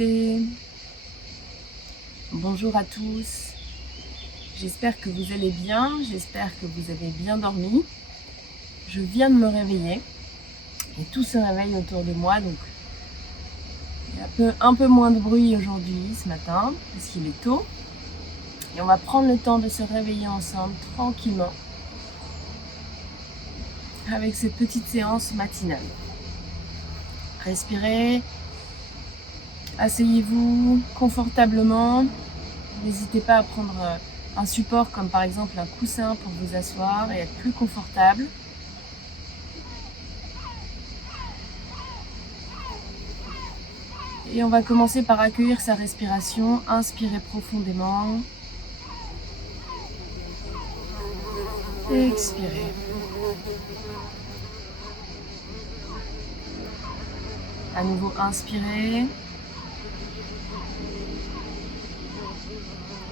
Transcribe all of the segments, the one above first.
Namasté. Bonjour à tous. J'espère que vous allez bien, j'espère que vous avez bien dormi. Je viens de me réveiller et tout se réveille autour de moi, donc il y a un peu moins de bruit aujourd'hui ce matin parce qu'il est tôt. Et on va prendre le temps de se réveiller ensemble tranquillement avec cette petite séance matinale. Respirez, asseyez-vous confortablement. N'hésitez pas à prendre un support comme par exemple un coussin pour vous asseoir et être plus confortable. Et on va commencer par accueillir sa respiration. Inspirez profondément. Expirez. À nouveau, inspirez.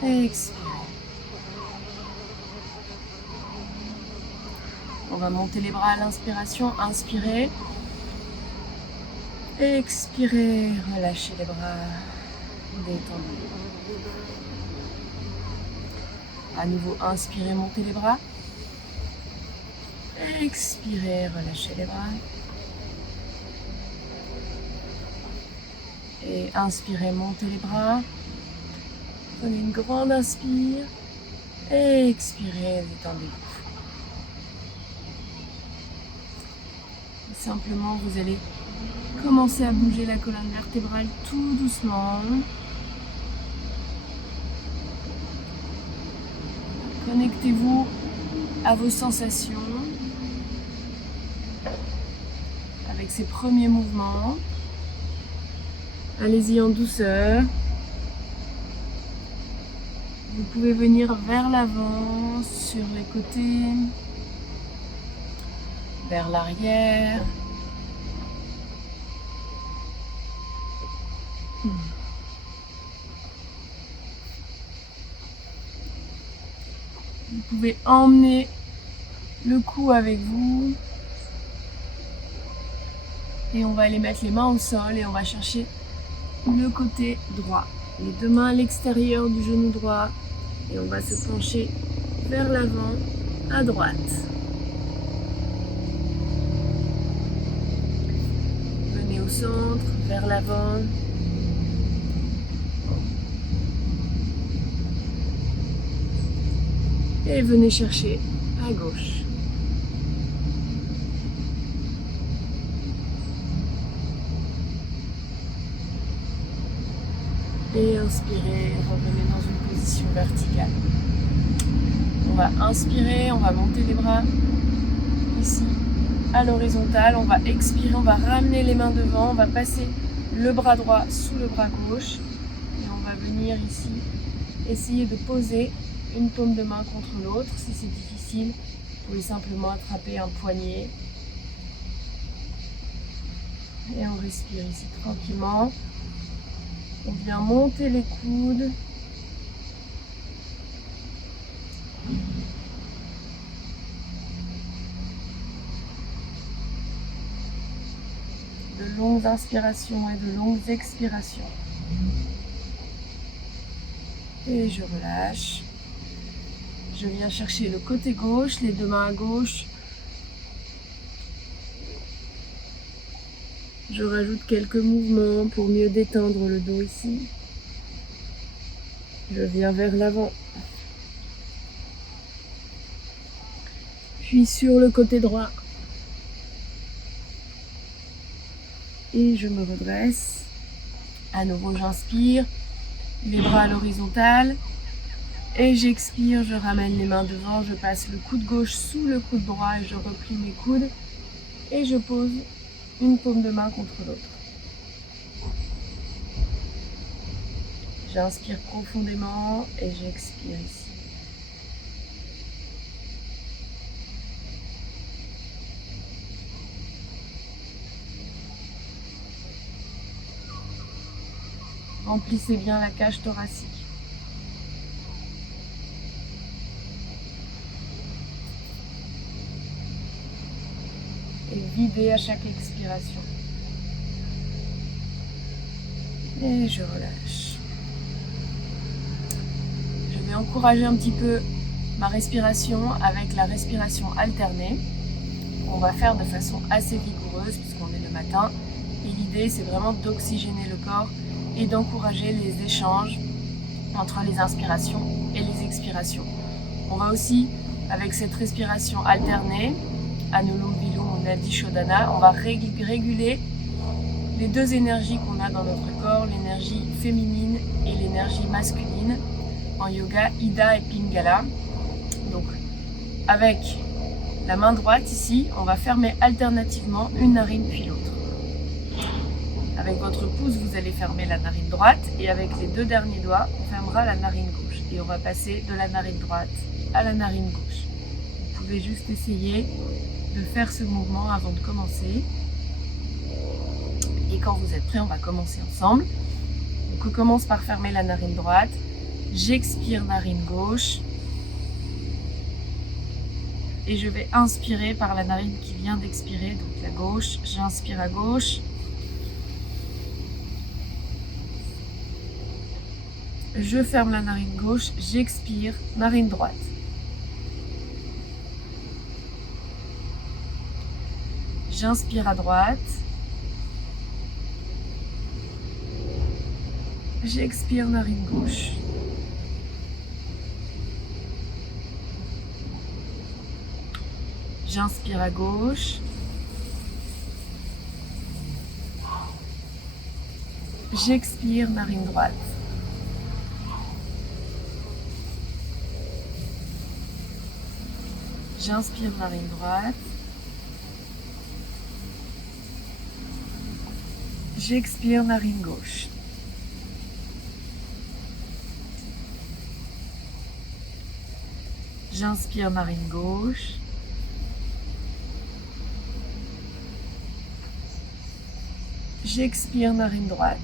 Expirez. On va monter les bras à l'inspiration. Inspirez. Expirez. Relâchez les bras. Détendez. À nouveau, inspirez, montez les bras. Expirez, relâchez les bras. Et inspirez, montez les bras. Prenez une grande inspire. Et expirez, détendez-vous. Simplement, vous allez commencer à bouger la colonne vertébrale tout doucement. Connectez-vous à vos sensations avec ces premiers mouvements. Allez-y en douceur. Vous pouvez venir vers l'avant, sur les côtés, vers l'arrière. Vous pouvez emmener le cou avec vous. Et on va aller mettre les mains au sol et on va chercher le côté droit. Les deux mains à l'extérieur du genou droit. Et on va se pencher vers l'avant, à droite. Venez au centre, vers l'avant. Et venez chercher à gauche. Et inspirez, revenez dans une position verticale. On va inspirer, on va monter les bras ici à l'horizontale. On va expirer, on va ramener les mains devant. On va passer le bras droit sous le bras gauche. Et on va venir ici essayer de poser une paume de main contre l'autre. Si c'est difficile, vous pouvez simplement attraper un poignet. Et on respire ici tranquillement. On vient monter les coudes. De longues inspirations et de longues expirations. Et je relâche. Je viens chercher le côté gauche, les deux mains à gauche. Je rajoute quelques mouvements pour mieux détendre le dos ici. Je viens vers l'avant. Puis sur le côté droit. Et je me redresse. À nouveau, j'inspire. Les bras à l'horizontale. Et j'expire, je ramène les mains devant. Je passe le coude gauche sous le coude droit et je replie mes coudes. Et je pose une paume de main contre l'autre. J'inspire profondément et j'expire ici. Remplissez bien la cage thoracique. Et videz à chaque expiration. Et je relâche. Je vais encourager un petit peu ma respiration avec la respiration alternée. On va faire de façon assez vigoureuse puisqu'on est le matin. Et l'idée, c'est vraiment d'oxygéner le corps et d'encourager les échanges entre les inspirations et les expirations. On va aussi, avec cette respiration alternée, Anulom Vilom ou Nadi Shodhana, on va réguler les deux énergies qu'on a dans notre corps, l'énergie féminine et l'énergie masculine. En yoga, Ida et Pingala. Donc, avec la main droite ici, on va fermer alternativement une narine puis l'autre. Avec votre pouce, vous allez fermer la narine droite et avec les deux derniers doigts, on fermera la narine gauche. Et on va passer de la narine droite à la narine gauche. Vous pouvez juste essayer de faire ce mouvement avant de commencer. Et quand vous êtes prêts, on va commencer ensemble. Donc on commence par fermer la narine droite. J'expire narine gauche. Et je vais inspirer par la narine qui vient d'expirer, donc la gauche. J'inspire à gauche. Je ferme la narine gauche, j'expire, narine droite. J'inspire à droite. J'expire, narine gauche. J'inspire à gauche. J'expire, narine droite. J'inspire, narine droite. J'expire, narine gauche. J'inspire, narine gauche. J'expire, narine droite.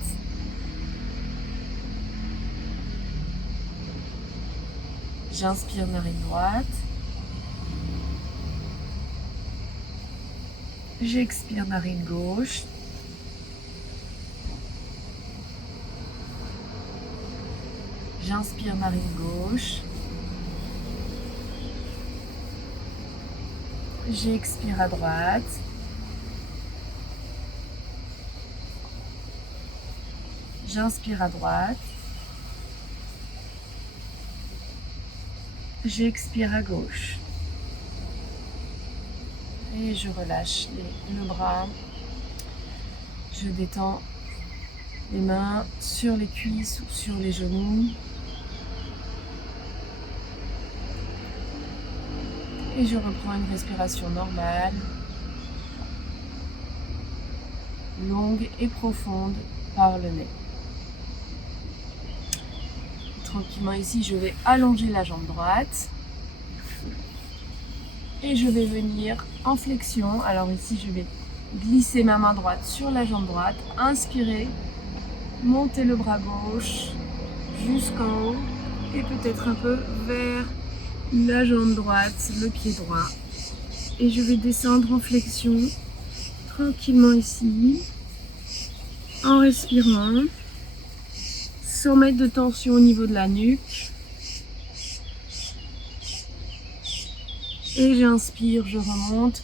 J'inspire, narine droite. J'expire, narine gauche. J'inspire, narine gauche. J'expire à droite. J'inspire à droite. J'expire à gauche. Et je relâche le bras. Je détends les mains sur les cuisses ou sur les genoux. Et je reprends une respiration normale, longue et profonde par le nez. Tranquillement ici, je vais allonger la jambe droite. Et je vais venir en flexion. Alors ici, je vais glisser ma main droite sur la jambe droite. Inspirer, monter le bras gauche jusqu'en haut et peut-être un peu vers la jambe droite, le pied droit. Et je vais descendre en flexion tranquillement ici, en respirant, sans mettre de tension au niveau de la nuque. Et j'inspire, je remonte,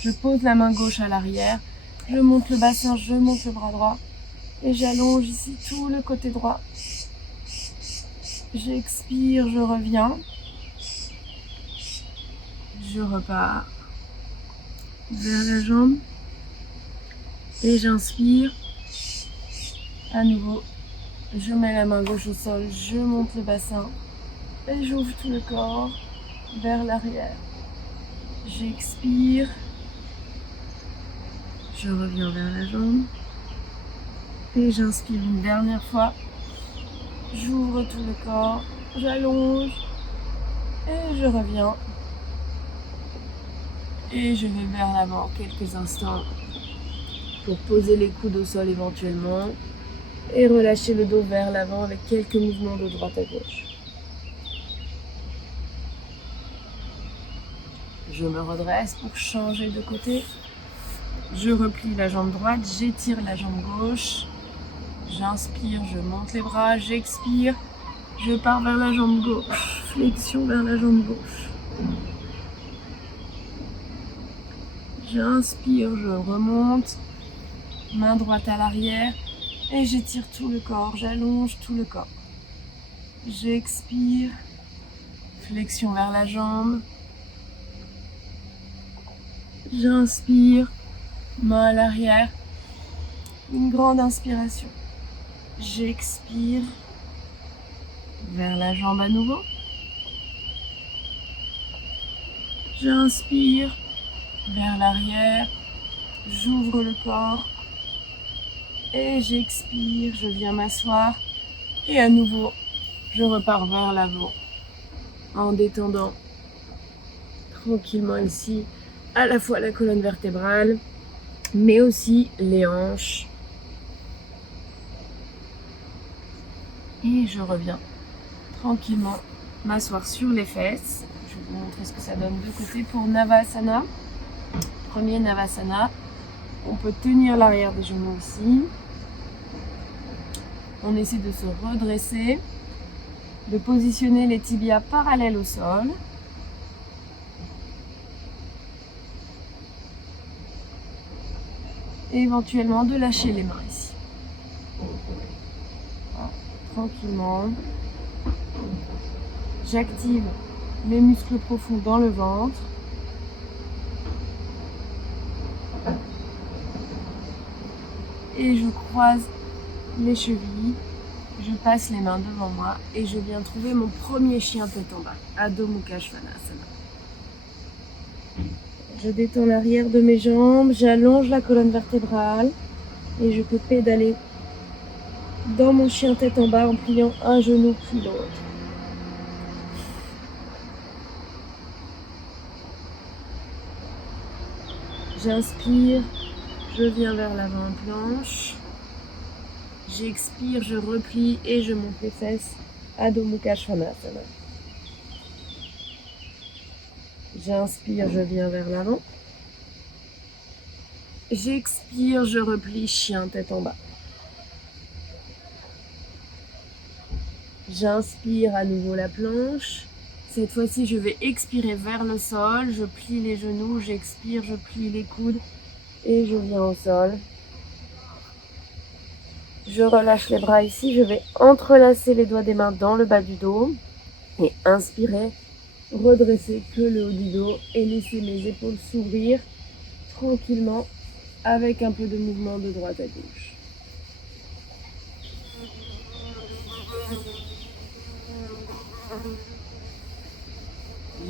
je pose la main gauche à l'arrière, je monte le bassin, je monte le bras droit et j'allonge ici tout le côté droit. J'expire, je reviens, je repars vers la jambe et j'inspire. À nouveau, je mets la main gauche au sol, je monte le bassin et j'ouvre tout le corps vers l'arrière. J'expire, je reviens vers la jambe et j'inspire une dernière fois. J'ouvre tout le corps, j'allonge et je reviens. Et je vais vers l'avant quelques instants pour poser les coudes au sol éventuellement et relâcher le dos vers l'avant avec quelques mouvements de droite à gauche. Je me redresse pour changer de côté. Je replie la jambe droite, j'étire la jambe gauche. J'inspire, je monte les bras, j'expire, je pars vers la jambe gauche, flexion vers la jambe gauche. J'inspire, je remonte, main droite à l'arrière et j'étire tout le corps, j'allonge tout le corps. J'expire, flexion vers la jambe. J'inspire, main à l'arrière, une grande inspiration. J'expire, vers la jambe à nouveau. J'inspire, vers l'arrière, j'ouvre le corps. Et j'expire, je viens m'asseoir. Et à nouveau, je repars vers l'avant, en détendant tranquillement ici, à la fois la colonne vertébrale, mais aussi les hanches. Et je reviens tranquillement m'asseoir sur les fesses. Je vais vous montrer ce que ça donne de côté pour Navasana. Premier Navasana. On peut tenir l'arrière des genoux ici. On essaie de se redresser, de positionner les tibias parallèles au sol. Et éventuellement de lâcher les mains ici. Voilà, tranquillement. J'active mes muscles profonds dans le ventre. Et je croise les chevilles. Je passe les mains devant moi et je viens trouver mon premier chien tête en bas, Adho Mukha Svanasana. Je détends l'arrière de mes jambes, j'allonge la colonne vertébrale et je peux pédaler dans mon chien tête en bas en pliant un genou puis l'autre. J'inspire, je viens vers l'avant en planche. J'expire, je replie et je monte les fesses. Adho Mukha Svanasana. J'inspire, je viens vers l'avant. J'expire, je replie, chien tête en bas. J'inspire à nouveau la planche. Cette fois-ci, je vais expirer vers le sol. Je plie les genoux, j'expire, je plie les coudes et je viens au sol. Je relâche les bras ici. Je vais entrelacer les doigts des mains dans le bas du dos et inspirer. Redresser que le haut du dos et laisser mes épaules s'ouvrir tranquillement avec un peu de mouvement de droite à gauche.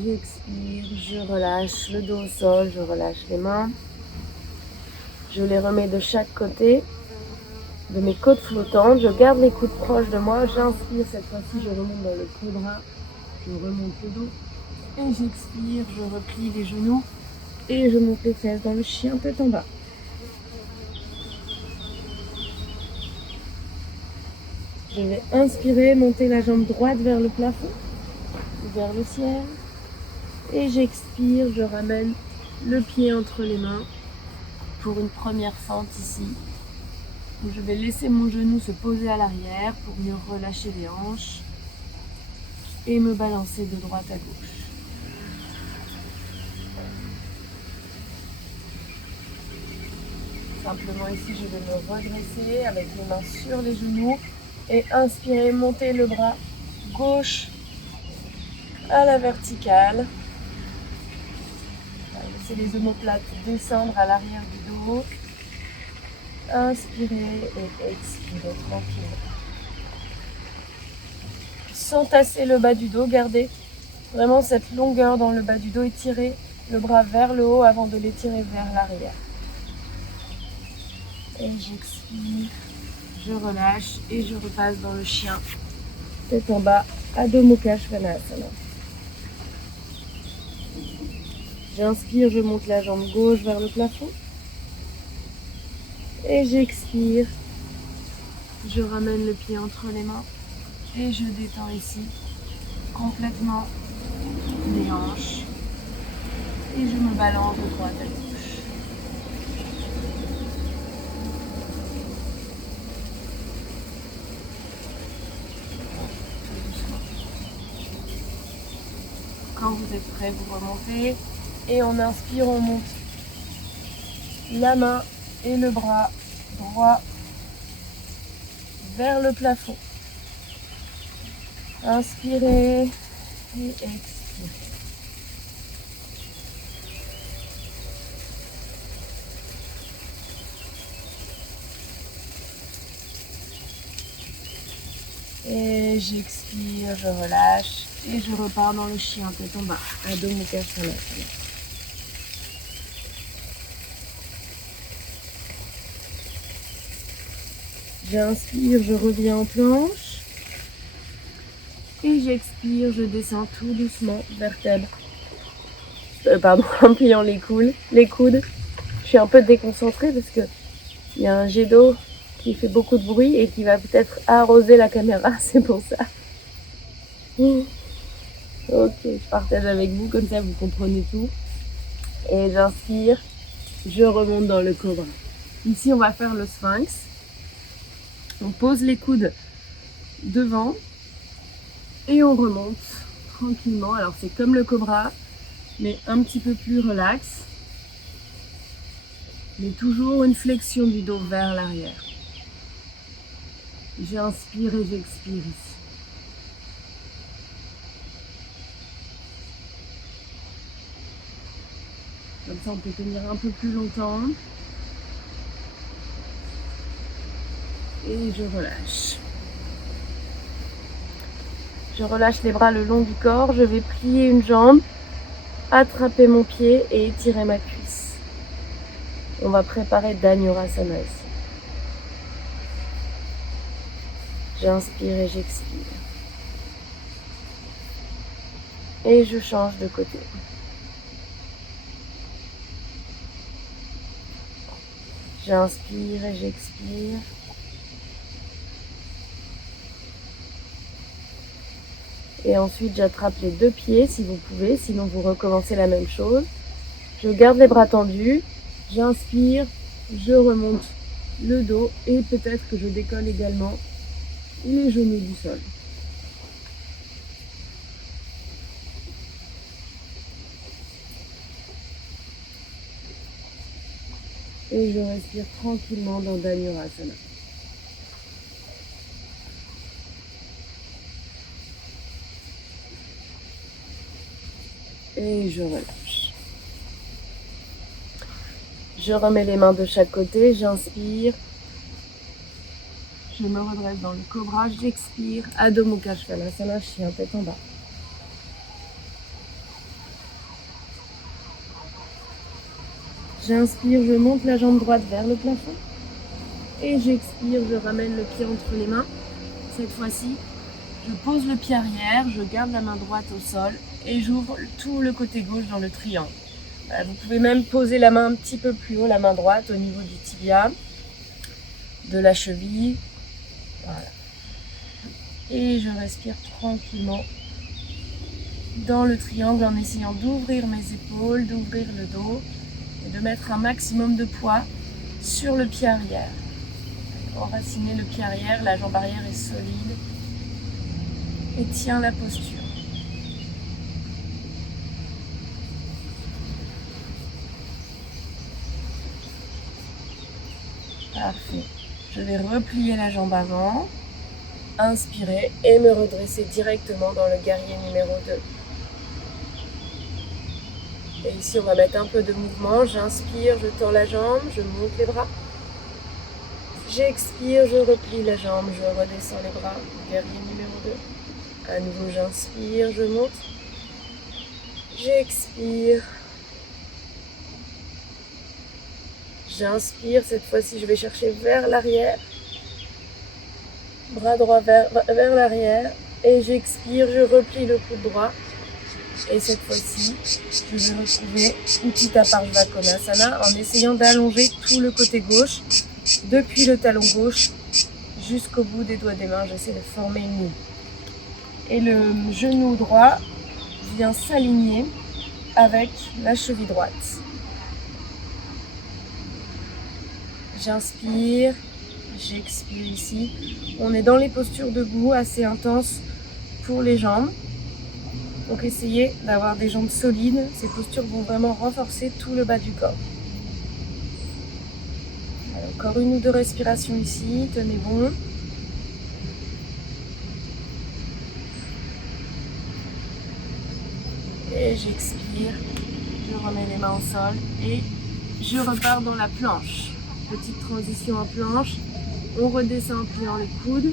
J'expire, je relâche le dos au sol, je relâche les mains. Je les remets de chaque côté de mes côtes flottantes. Je garde les coudes proches de moi. J'inspire, cette fois-ci je remonte dans le cobra. Je remonte le dos. Et j'expire, je replie les genoux et je monte les fesses dans le chien tête en bas. Je vais inspirer, monter la jambe droite vers le plafond, vers le ciel. Et j'expire, je ramène le pied entre les mains pour une première fente ici. Donc je vais laisser mon genou se poser à l'arrière pour mieux relâcher les hanches et me balancer de droite à gauche. Simplement ici, je vais me redresser avec les mains sur les genoux et inspirer, monter le bras gauche à la verticale. Laissez les omoplates descendre à l'arrière du dos. Inspirez et expirez tranquillement. Sans tasser le bas du dos, gardez vraiment cette longueur dans le bas du dos et tirez le bras vers le haut avant de l'étirer vers l'arrière. Et j'expire, je relâche et je repasse dans le chien. Tête en bas, Adho Mukha Svanasana. J'inspire, je monte la jambe gauche vers le plafond. Et j'expire, je ramène le pied entre les mains et je détends ici complètement les hanches. Et je me balance de droite à gauche. quand vous êtes prêt, vous remontez. Et on inspire, on monte la main et le bras droit vers le plafond. Inspirez et expirez. Et j'expire, je relâche et je repars dans le chien tête en bas. Adho Mukha Svanasana. J'inspire, je reviens en planche. Et j'expire, je descends tout doucement, vertèbre. En pliant les coudes. Je suis un peu déconcentrée parce que il y a un jet d'eau qui fait beaucoup de bruit et qui va peut-être arroser la caméra, c'est pour ça. Ok, je partage avec vous, comme ça vous comprenez tout. Et j'inspire, je remonte dans le cobra. Ici, on va faire le sphinx. On pose les coudes devant et on remonte tranquillement. Alors c'est comme le cobra, mais un petit peu plus relax. Mais toujours une flexion du dos vers l'arrière. J'inspire et j'expire ici. Comme ça, on peut tenir un peu plus longtemps. Et je relâche. Je relâche les bras le long du corps. Je vais plier une jambe, attraper mon pied et étirer ma cuisse. On va préparer Dhanurasana ici. J'inspire et j'expire. Et je change de côté. J'inspire et j'expire. Et ensuite, j'attrape les deux pieds si vous pouvez, sinon vous recommencez la même chose. Je garde les bras tendus, j'inspire, je remonte le dos et peut-être que je décolle également les genoux du sol. Et je respire tranquillement dans Dhanurasana. Et je relâche. Je remets les mains de chaque côté, j'inspire. Je me redresse dans le cobra, j'expire. Adho Mukha Svanasana, chien tête en bas. J'inspire, je monte la jambe droite vers le plafond. Et j'expire, je ramène le pied entre les mains. Cette fois-ci, je pose le pied arrière, je garde la main droite au sol et j'ouvre tout le côté gauche dans le triangle. Voilà, vous pouvez même poser la main un petit peu plus haut, la main droite au niveau du tibia, de la cheville. Voilà. Et je respire tranquillement dans le triangle en essayant d'ouvrir mes épaules, d'ouvrir le dos et de mettre un maximum de poids sur le pied arrière. Enraciner le pied arrière, la jambe arrière est solide et tient la posture. Parfait. Je vais replier la jambe avant, inspirer et me redresser directement dans le guerrier numéro 2. Et ici, on va mettre un peu de mouvement. J'inspire, je tends la jambe, je monte les bras. J'expire, je replie la jambe, je redescends les bras. Guerrier numéro 2. À nouveau, j'inspire, je monte. J'expire. J'inspire, cette fois-ci, je vais chercher vers l'arrière. Bras droit vers l'arrière. Et j'expire, je replie le coude droit. Et cette fois-ci, je vais retrouver Utthita Parshva en essayant d'allonger tout le côté gauche, depuis le talon gauche jusqu'au bout des doigts des mains. J'essaie de former une ligne. Et le genou droit vient s'aligner avec la cheville droite. J'inspire, j'expire ici. On est dans les postures debout assez intenses pour les jambes. Donc essayez d'avoir des jambes solides. Ces postures vont vraiment renforcer tout le bas du corps. Alors, encore une ou deux respirations ici, tenez bon. Et j'expire, je remets les mains au sol et je repars dans la planche. Petite transition en planche, on redescend en pliant les coudes.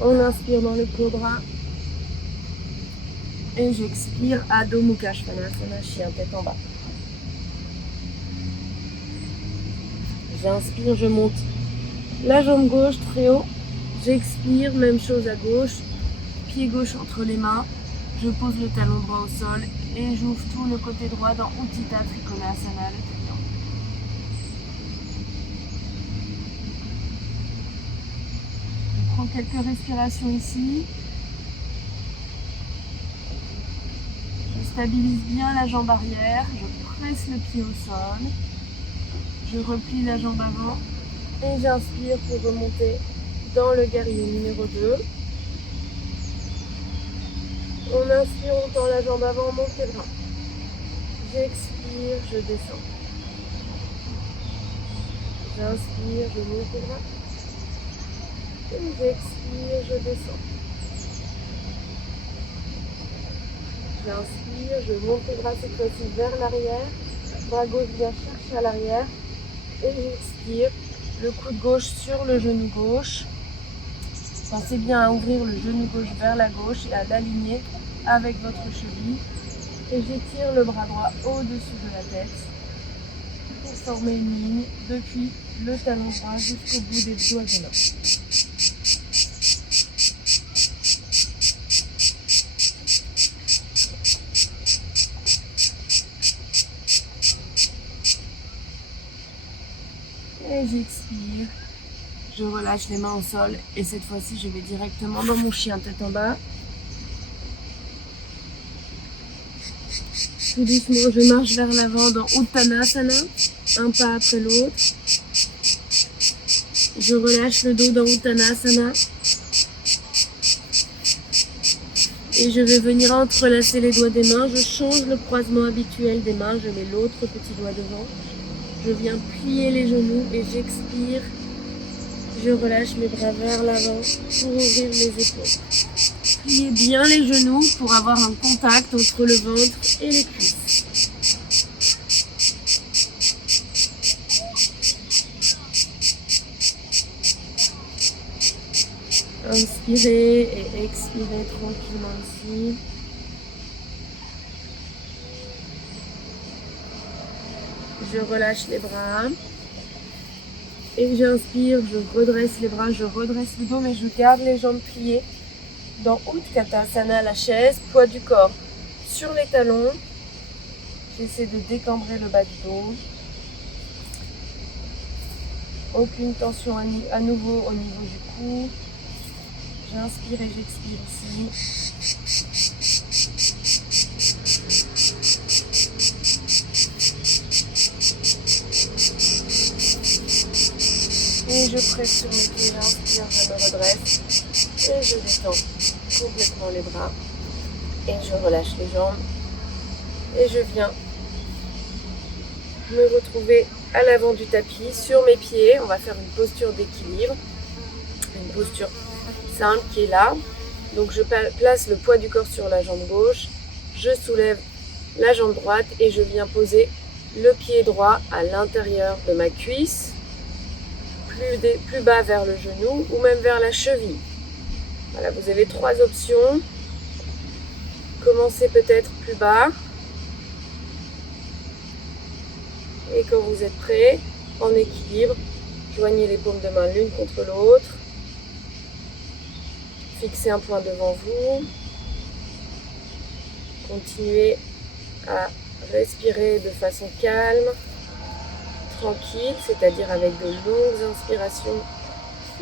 On inspire dans le cobra. Et j'expire, Adho Mukha Svanasana, chien tête en bas. J'inspire, je monte la jambe gauche très haut. J'expire, même chose à gauche. Pied gauche entre les mains. Je pose le talon droit au sol et j'ouvre tout le côté droit dans Utthita Trikonasana, le triangle. Je prends quelques respirations ici. Je stabilise bien la jambe arrière, je presse le pied au sol. Je replie la jambe avant et j'inspire pour remonter dans le guerrier numéro 2. On inspire, on tend la jambe avant, on monte les bras. J'expire, je descends. J'inspire, je monte les bras. Et j'expire, je descends. J'inspire, je monte les bras cette fois-ci vers l'arrière. Bras gauche vient chercher à l'arrière. Et j'expire, le coude gauche sur le genou gauche. Pensez bien à ouvrir le genou gauche vers la gauche et à l'aligner avec votre cheville. Et j'étire le bras droit au-dessus de la tête pour former une ligne depuis le talon droit jusqu'au bout des doigts des mains. Et j'expire. Je relâche les mains au sol et cette fois-ci je vais directement dans mon chien tête en bas. Tout doucement je marche vers l'avant dans Uttanasana, un pas après l'autre. Je relâche le dos dans Uttanasana. Et je vais venir entrelacer les doigts des mains. Je change le croisement habituel des mains. Je mets l'autre petit doigt devant. Je viens plier les genoux et j'expire. Je relâche mes bras vers l'avant pour ouvrir les épaules. Pliez bien les genoux pour avoir un contact entre le ventre et les cuisses. Inspirez et expirez tranquillement ici. Je relâche les bras. Et j'inspire, je redresse les bras, je redresse le dos, mais je garde les jambes pliées dans Utkatasana, la chaise, poids du corps sur les talons. J'essaie de décambrer le bas du dos. Aucune tension à nouveau au niveau du cou. J'inspire et j'expire ici. Et je presse sur mes pieds, j'inspire, je me redresse. Et je détends complètement les bras. Et je relâche les jambes. Et je viens me retrouver à l'avant du tapis, sur mes pieds. On va faire une posture d'équilibre. Une posture simple qui est là. Donc je place le poids du corps sur la jambe gauche. Je soulève la jambe droite et je viens poser le pied droit à l'intérieur de ma cuisse. Plus bas vers le genou ou même vers la cheville. Voilà, vous avez 3 options. Commencez peut-être plus bas. Et quand vous êtes prêt, en équilibre, joignez les paumes de main l'une contre l'autre. Fixez un point devant vous. Continuez à respirer de façon calme, tranquille, c'est-à-dire avec de longues inspirations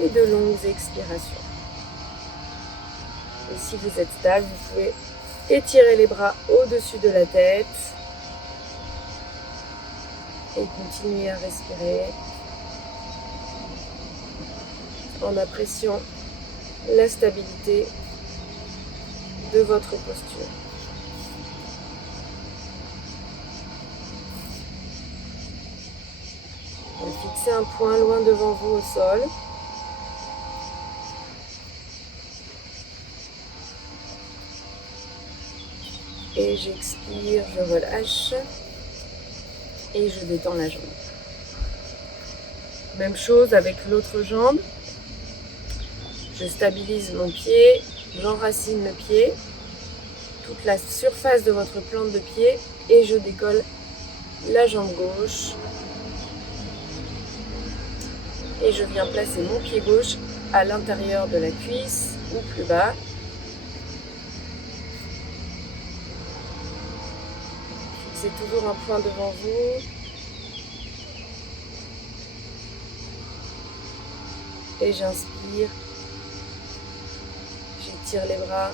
et de longues expirations. Et si vous êtes stable, vous pouvez étirer les bras au-dessus de la tête et continuer à respirer en appréciant la stabilité de votre posture. Fixez un point loin devant vous au sol. Et j'expire, je relâche. Et je détends la jambe. Même chose avec l'autre jambe. Je stabilise mon pied, j'enracine le pied, toute la surface de votre plante de pied et je décolle la jambe gauche. Et je viens placer mon pied gauche à l'intérieur de la cuisse ou plus bas. Fixez toujours un point devant vous. Et j'inspire. J'étire les bras.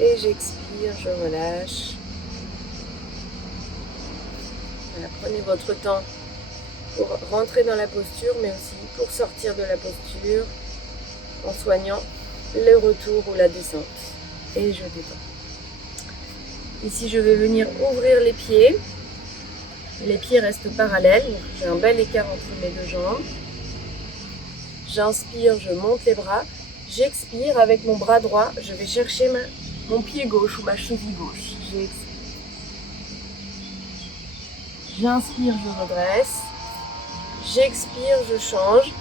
Et j'expire, je relâche. Voilà, prenez votre temps pour rentrer dans la posture, mais aussi pour sortir de la posture en soignant le retour ou la descente. Et je détends. Ici, je vais venir ouvrir les pieds. Les pieds restent parallèles, donc j'ai un bel écart entre mes deux jambes. J'inspire, je monte les bras. J'expire avec mon bras droit. Je vais chercher mon pied gauche ou ma cheville gauche. J'inspire, je redresse. J'expire, je change.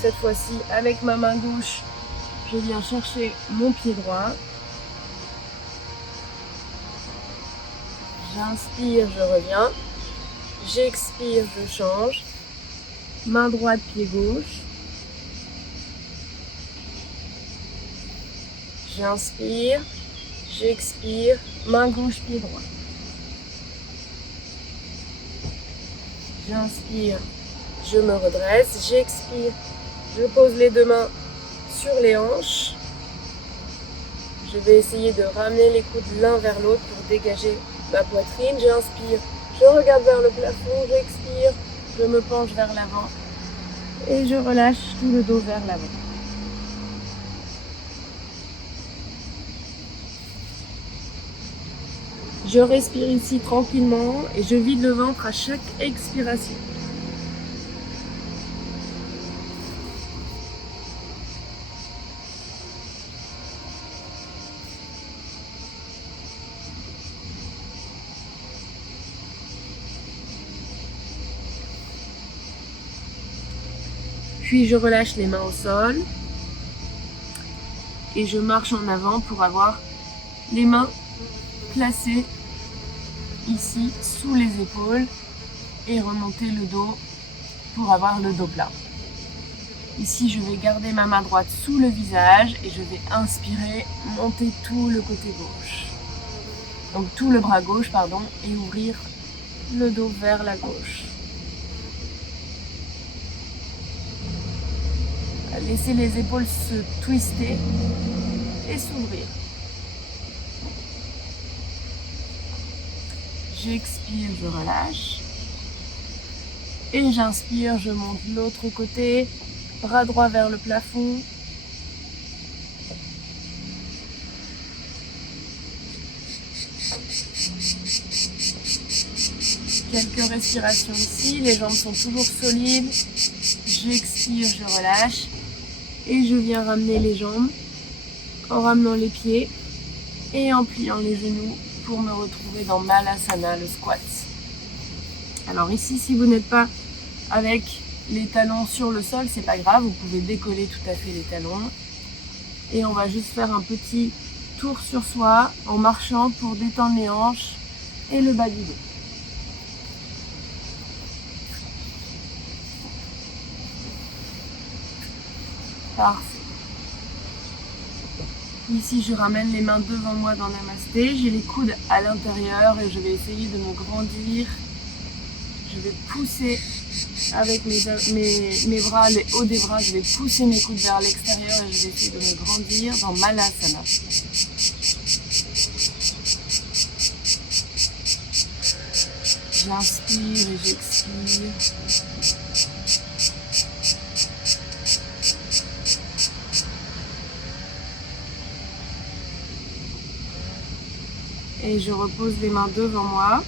Cette fois-ci, avec ma main gauche, je viens chercher mon pied droit. J'inspire, je reviens. J'expire, je change. Main droite, pied gauche. J'inspire, j'expire, main gauche, pied droit. J'inspire, je me redresse, j'expire, je pose les deux mains sur les hanches. Je vais essayer de ramener les coudes l'un vers l'autre pour dégager ma poitrine. J'inspire, je regarde vers le plafond, j'expire, je me penche vers l'avant et je relâche tout le dos vers l'avant. Je respire ici tranquillement et je vide le ventre à chaque expiration. Puis je relâche les mains au sol et je marche en avant pour avoir les mains placées ici sous les épaules et remonter le dos pour avoir le dos plat. Ici, je vais garder ma main droite sous le visage et je vais inspirer, monter tout le côté gauche. Donc tout le bras gauche, pardon, et ouvrir le dos vers la gauche. Laissez les épaules se twister et s'ouvrir. J'expire, je relâche. Et j'inspire, je monte l'autre côté. Bras droit vers le plafond. Quelques respirations ici. Les jambes sont toujours solides. J'expire, je relâche. Et je viens ramener les jambes en ramenant les pieds et en pliant les genoux pour me retrouver dans Malasana, le squat. Alors ici, si vous n'êtes pas avec les talons sur le sol, c'est pas grave, vous pouvez décoller tout à fait les talons. Et on va juste faire un petit tour sur soi en marchant pour détendre les hanches et le bas du dos. Parfait. Ici, je ramène les mains devant moi dans Namasté. J'ai les coudes à l'intérieur et je vais essayer de me grandir. je vais pousser avec mes bras, les hauts des bras, je vais pousser mes coudes vers l'extérieur et je vais essayer de me grandir dans Malasana. J'inspire et j'expire. Et je repose les mains devant moi.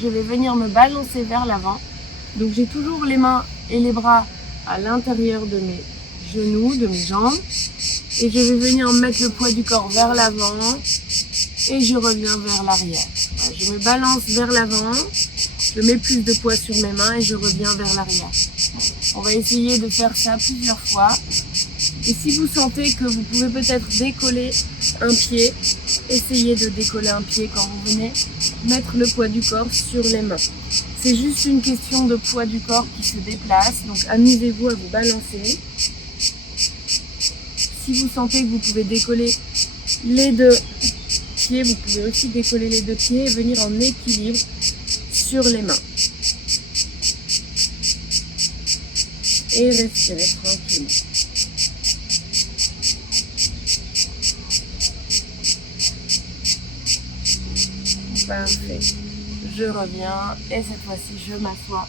Je vais venir me balancer vers l'avant. Donc j'ai toujours les mains et les bras à l'intérieur de mes genoux, de mes jambes. Et je vais venir mettre le poids du corps vers l'avant. Et je reviens vers l'arrière. Voilà, je me balance vers l'avant. Je mets plus de poids sur mes mains et je reviens vers l'arrière. On va essayer de faire ça plusieurs fois. Et si vous sentez que vous pouvez peut-être décoller un pied, essayez de décoller un pied quand vous venez mettre le poids du corps sur les mains. C'est juste une question de poids du corps qui se déplace, donc amusez-vous à vous balancer. Si vous sentez que vous pouvez décoller les deux pieds, vous pouvez aussi décoller les deux pieds et venir en équilibre sur les mains. Et respirez tranquillement. Parfait. Je reviens et cette fois-ci je m'assois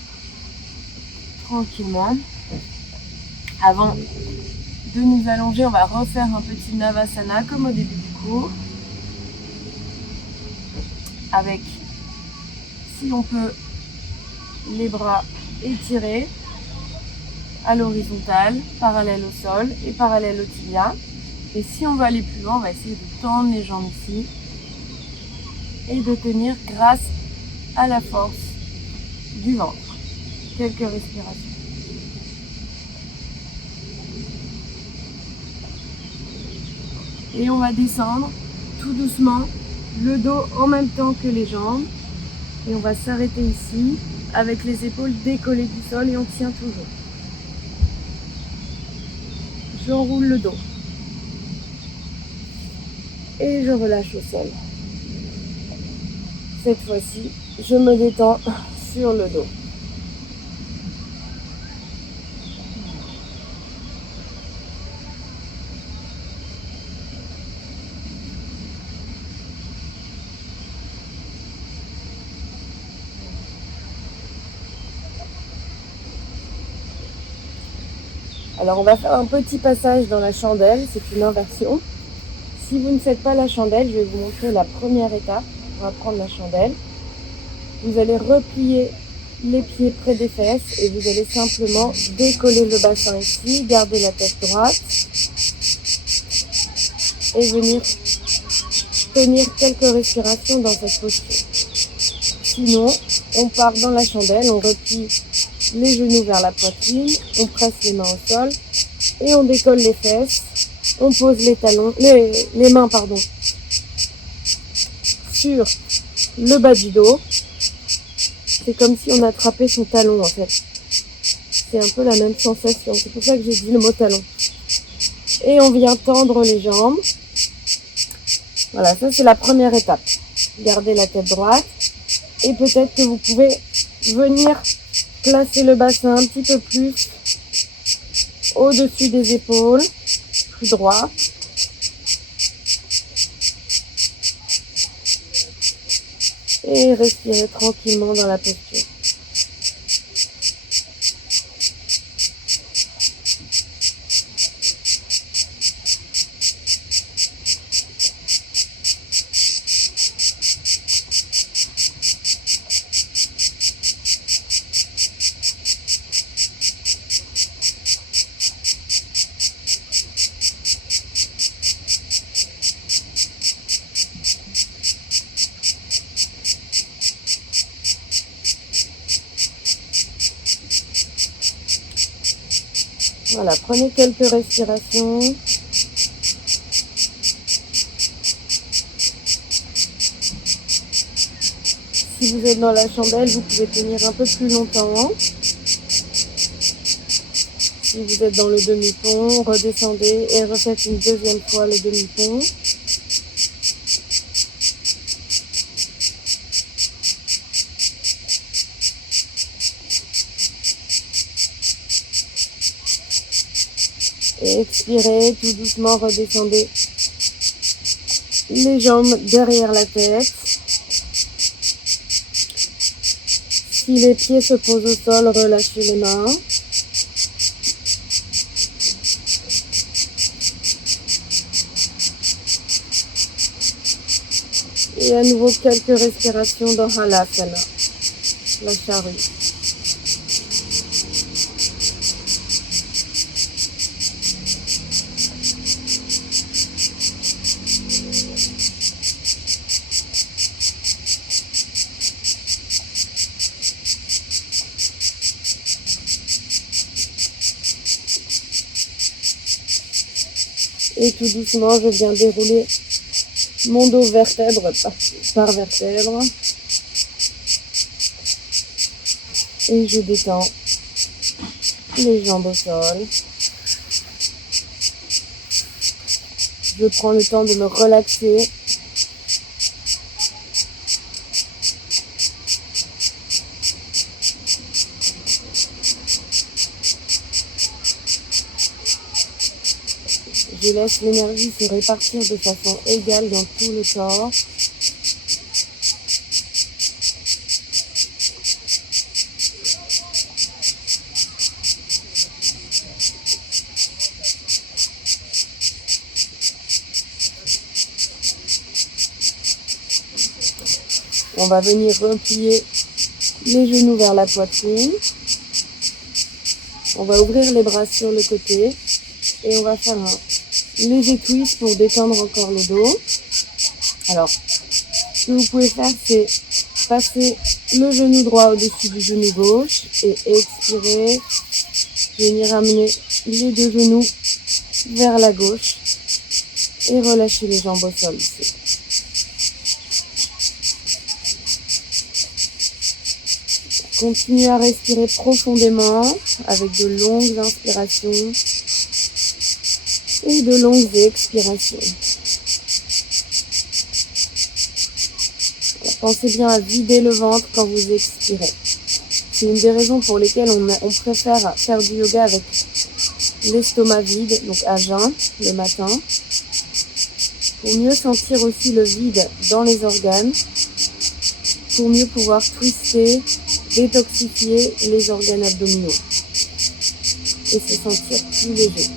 tranquillement. Avant de nous allonger, on va refaire un petit Navasana comme au début du cours. Avec, si on peut, les bras étirés à l'horizontale, parallèle au sol et parallèle au tibia. Et si on veut aller plus loin, on va essayer de tendre les jambes ici et de tenir grâce à la force du ventre. Quelques respirations. Et on va descendre tout doucement, le dos en même temps que les jambes. Et on va s'arrêter ici avec les épaules décollées du sol et on tient toujours. J'enroule le dos. Et je relâche au sol. Cette fois-ci, je me détends sur le dos. Alors on va faire un petit passage dans la chandelle, c'est une inversion. Si vous ne faites pas la chandelle, je vais vous montrer la première étape. On va prendre la chandelle. Vous allez replier les pieds près des fesses et vous allez simplement décoller le bassin ici, garder la tête droite et venir tenir quelques respirations dans cette posture. Sinon, on part dans la chandelle, on replie les genoux vers la poitrine, on presse les mains au sol et on décolle les fesses, on pose les talons, les mains sur le bas du dos. C'est comme si on attrapait son talon en fait. C'est un peu la même sensation, c'est pour ça que j'ai dit le mot talon. Et on vient tendre les jambes. Voilà, ça c'est la première étape. Gardez la tête droite et peut-être que vous pouvez venir placer le bassin un petit peu plus au-dessus des épaules, plus droit. Et respirez tranquillement dans la posture. Voilà, prenez quelques respirations. Si vous êtes dans la chandelle, vous pouvez tenir un peu plus longtemps. Si vous êtes dans le demi-pont, redescendez et refaites une deuxième fois le demi-pont. Et expirez, tout doucement redescendez les jambes derrière la tête. Si les pieds se posent au sol, relâchez les mains. Et à nouveau quelques respirations dans Halasana, la charrue. Et tout doucement, je viens dérouler mon dos vertèbre par vertèbre. Et je détends les jambes au sol. Je prends le temps de me relaxer. Je laisse l'énergie se répartir de façon égale dans tout le corps. On va venir replier les genoux vers la poitrine. On va ouvrir les bras sur le côté et on va faire un léger twist pour détendre encore le dos. Alors, ce que vous pouvez faire, c'est passer le genou droit au-dessus du genou gauche et expirer. Venir amener les deux genoux vers la gauche et relâcher les jambes au sol ici. Continuez à respirer profondément avec de longues inspirations et de longues expirations. Alors, pensez bien à vider le ventre quand vous expirez. C'est une des raisons pour lesquelles on préfère faire du yoga avec l'estomac vide, donc à jeun le matin, pour mieux sentir aussi le vide dans les organes, pour mieux pouvoir twister, détoxifier les organes abdominaux et se sentir plus léger.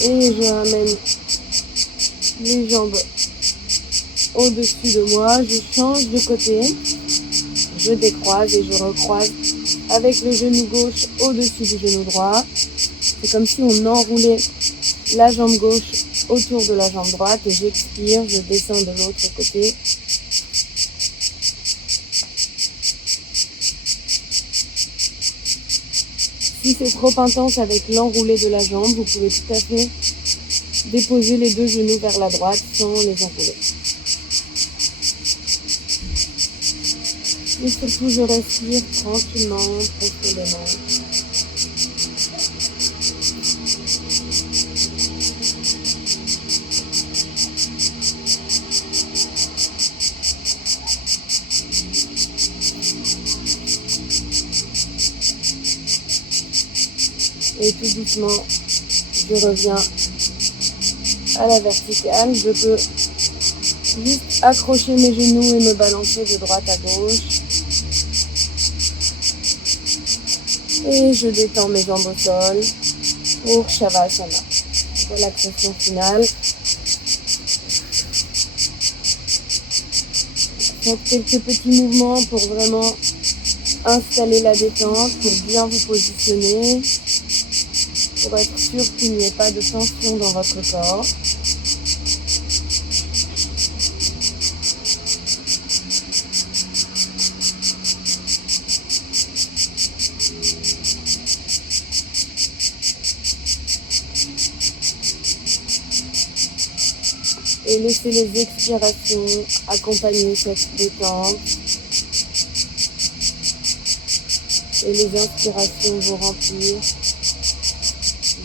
Et je ramène les jambes au-dessus de moi, je change de côté, je décroise et je recroise avec le genou gauche au-dessus du genou droit. C'est comme si on enroulait la jambe gauche autour de la jambe droite et j'expire, je descends de l'autre côté. Si c'est trop intense avec l'enroulé de la jambe, vous pouvez tout à fait déposer les deux genoux vers la droite sans les enrouler. Et surtout, je respire tranquillement, profondément. Et tout doucement, je reviens à la verticale. Je peux juste accrocher mes genoux et me balancer de droite à gauche. Et je détends mes jambes au sol pour Shavasana. Relaxation finale. Faites quelques petits mouvements pour vraiment installer la détente, pour bien vous positionner, pour être sûr qu'il n'y ait pas de tension dans votre corps. Et laissez les expirations accompagner cette détente. Et les inspirations vous remplir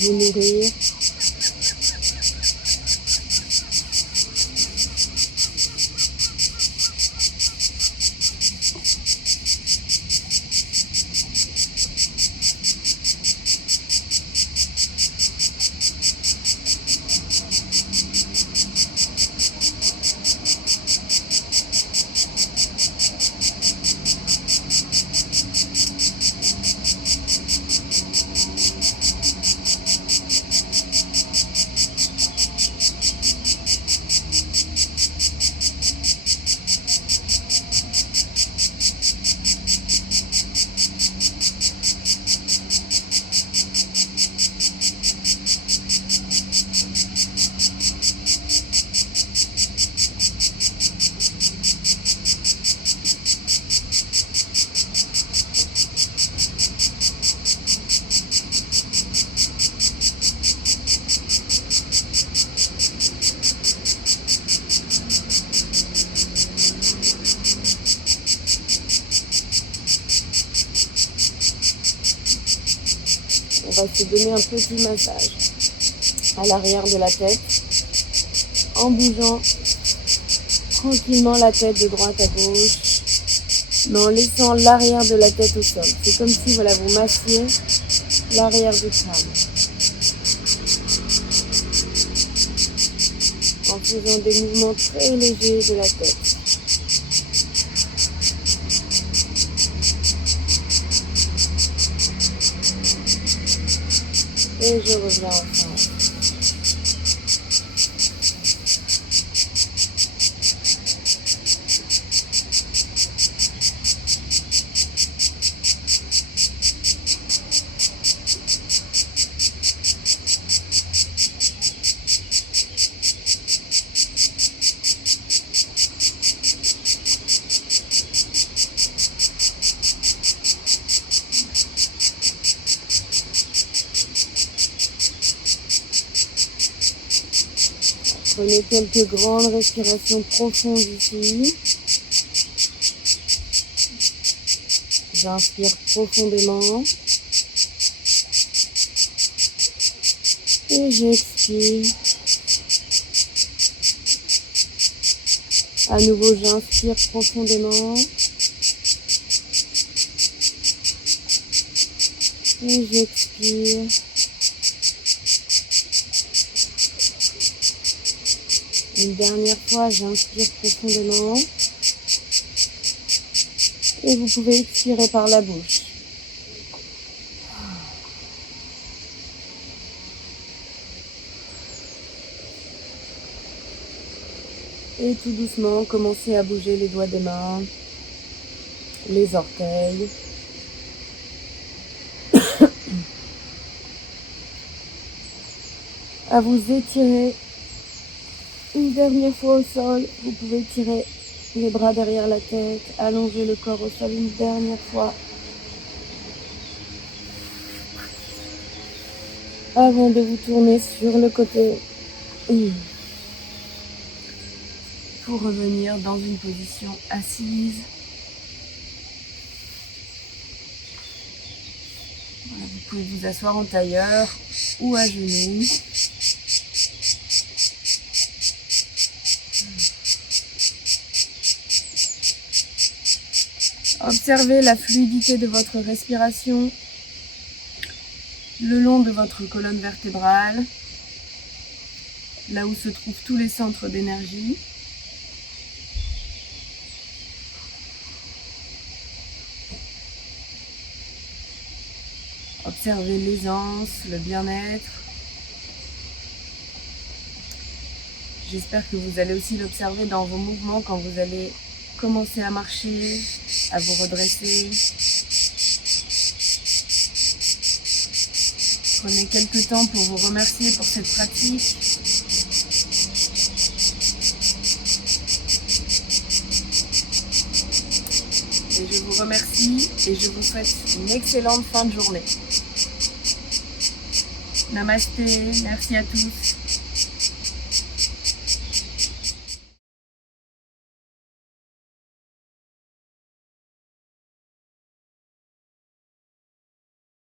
vous nourrir. On va se donner un petit massage à l'arrière de la tête en bougeant tranquillement la tête de droite à gauche, mais en laissant l'arrière de la tête au sol. C'est comme si voilà, vous massiez l'arrière du crâne. En faisant des mouvements très légers de la tête. Et je reviens enfin. Prenez quelques grandes respirations profondes ici. J'inspire profondément. Et j'expire. À nouveau, j'inspire profondément. Et j'expire. Une dernière fois, j'inspire profondément. Et vous pouvez expirer par la bouche. Et tout doucement, commencez à bouger les doigts des mains, les orteils. À vous étirer. Une dernière fois au sol, vous pouvez tirer les bras derrière la tête, allonger le corps au sol une dernière fois. Avant de vous tourner sur le côté. Pour revenir dans une position assise. Voilà, vous pouvez vous asseoir en tailleur ou à genoux. Observez la fluidité de votre respiration le long de votre colonne vertébrale, là où se trouvent tous les centres d'énergie. Observez l'aisance, le bien-être. J'espère que vous allez aussi l'observer dans vos mouvements quand vous allez commencer à marcher, à vous redresser. Prenez quelques temps pour vous remercier pour cette pratique. Et je vous remercie et je vous souhaite une excellente fin de journée. Namasté, merci à tous.